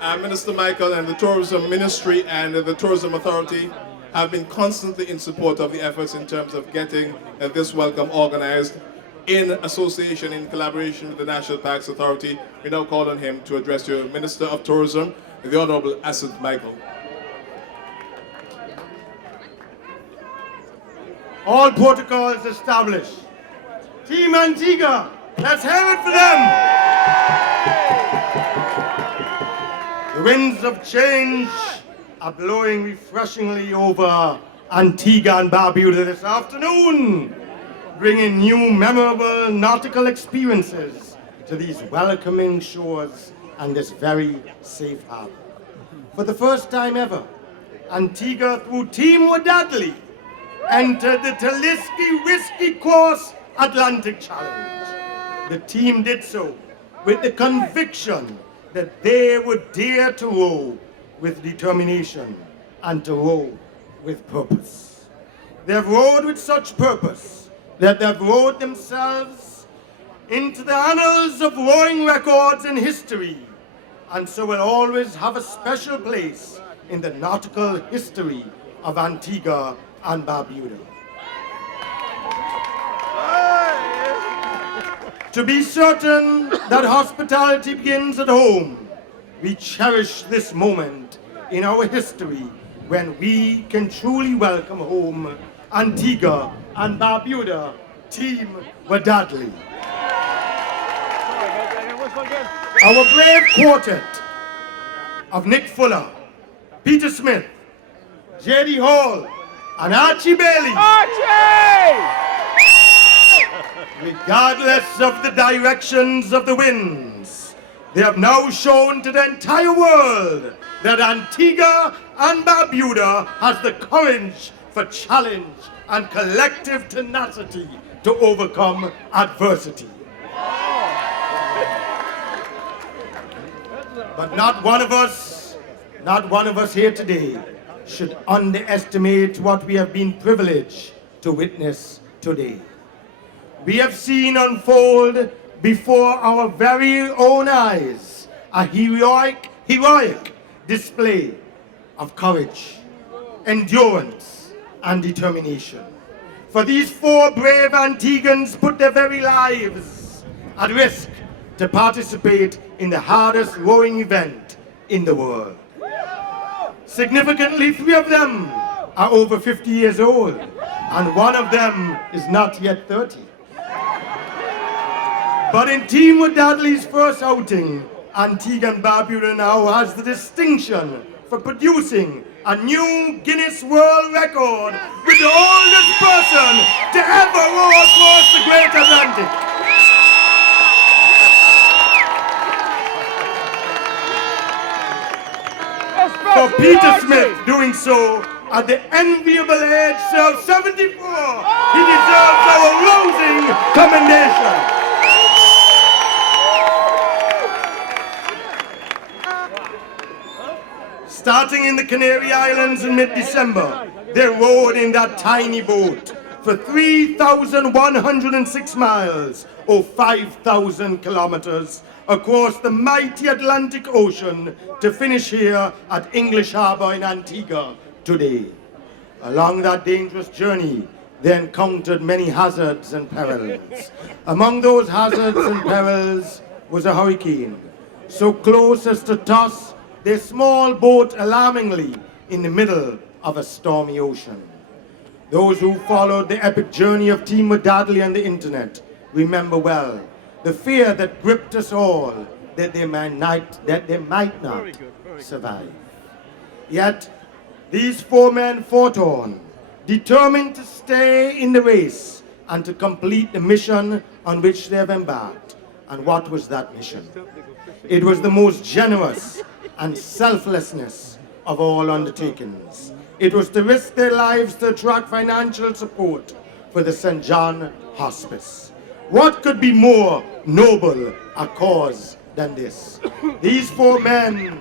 Minister Michael and the Tourism Ministry and the Tourism Authority have been constantly in support of the efforts in terms of getting this welcome organized in association, in collaboration with the National Parks Authority. We now call on him to address you, Minister of Tourism, the Honorable Asot Michael. All protocols established. Team Antigua, let's hear it for them. The winds of change are blowing refreshingly over Antigua and Barbuda this afternoon, bringing new memorable nautical experiences to these welcoming shores and this very safe harbor. For the first time ever, Antigua, through Team Wadadli, entered the Taliski Whiskey Course Atlantic Challenge. The team did so with the conviction that they would dare to row with determination and to row with purpose. They've rowed with such purpose that they've rowed themselves into the annals of rowing records in history, and so will always have a special place in the nautical history of Antigua and Barbuda. To be certain that hospitality begins at home, we cherish this moment in our history when we can truly welcome home Antigua and Barbuda, Team Wadadli. Our brave quartet of Nick Fuller, Peter Smith, J.D. Hall, and Archie Bailey. Regardless of the directions of the winds, they have now shown to the entire world that Antigua and Barbuda has the courage for challenge and collective tenacity to overcome adversity. But not one of us here today should underestimate what we have been privileged to witness today. We have seen unfold before our very own eyes a heroic display of courage, endurance, and determination. For these four brave Antiguans put their very lives at risk to participate in the hardest rowing event in the world. Significantly, 3 of them are over 50 years old, and 1 of them is not yet 30. But in Team Wadadli's first outing, Antigua and Barbuda now has the distinction for producing a new Guinness World Record with the oldest person to ever row across the Great Atlantic. For Peter Smith doing so at the enviable age of 74, he deserves our rousing commendation. Starting in the Canary Islands in mid-December, they rowed in that tiny boat for 3,106 miles, or 5,000 kilometers, across the mighty Atlantic Ocean to finish here at English Harbour in Antigua today. Along that dangerous journey, they encountered many hazards and perils. Among those hazards and perils was a hurricane, so close as to toss their small boat alarmingly in the middle of a stormy ocean. Those who followed the epic journey of Team Wadadli on the internet remember well the fear that gripped us all that they might not survive. Yet, these 4 men fought on, determined to stay in the race and to complete the mission on which they have embarked. And what was that mission? It was the most generous and selflessness of all undertakings. It was to risk their lives to attract financial support for the St. John Hospice. What could be more noble a cause than this? These four men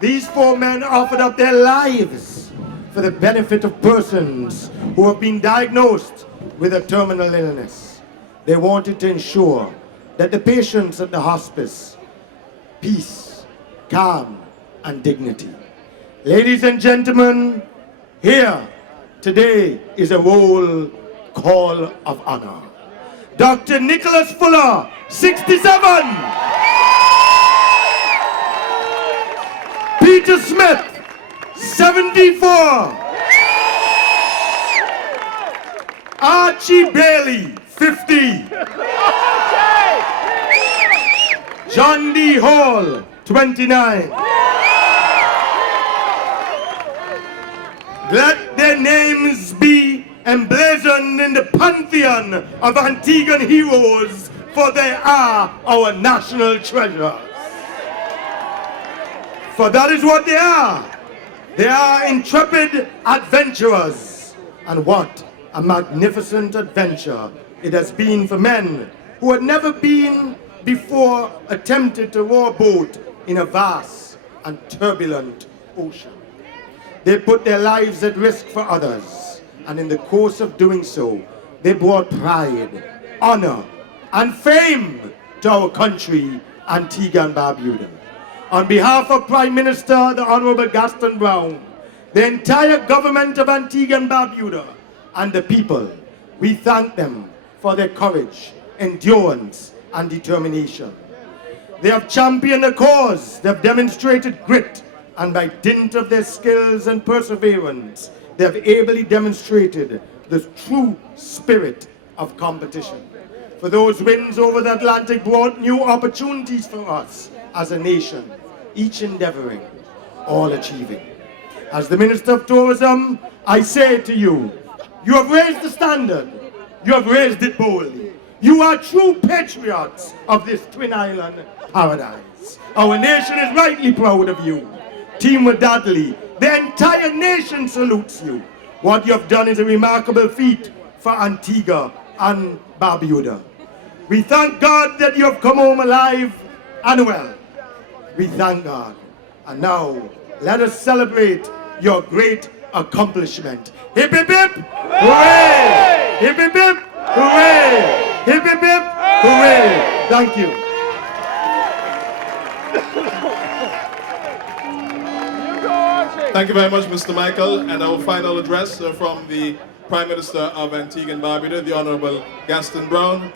offered up their lives for the benefit of persons who have been diagnosed with a terminal illness. They wanted to ensure that the patients at the hospice, peace, calm, and dignity. Ladies and gentlemen, here today is a roll call of honor. Dr. Nicholas Fuller, 67. Peter Smith, 74. Archie Bailey, 50. John D. Hall, 29. Let their names be emblazoned in the pantheon of Antiguan heroes, for they are our national treasures. For that is what they are. They are intrepid adventurers. And what a magnificent adventure it has been for men who had never been before attempted to row a boat in a vast and turbulent ocean. They put their lives at risk for others, and in the course of doing so, they brought pride, honor, and fame to our country, Antigua and Barbuda. On behalf of Prime Minister, the Honorable Gaston Brown, the entire government of Antigua and Barbuda, and the people, we thank them for their courage, endurance, and determination. They have championed a cause, they have demonstrated grit, and by dint of their skills and perseverance, they have ably demonstrated the true spirit of competition. For those wins over the Atlantic brought new opportunities for us as a nation, each endeavoring, all achieving. As the Minister of Tourism, I say to you, you have raised the standard, you have raised it boldly. You are true patriots of this Twin Island paradise. Our nation is rightly proud of you. Team Wadadli, the entire nation salutes you. What you have done is a remarkable feat for Antigua and Barbuda. We thank God that you have come home alive and well. We thank God. And now, let us celebrate your great accomplishment. Hip hip hip, hooray! Hip hip hip, hooray! Hip hip hip, hooray! Thank you. Thank you very much, Mr. Michael. And our final address from the Prime Minister of Antigua and Barbuda, the Honorable Gaston Brown.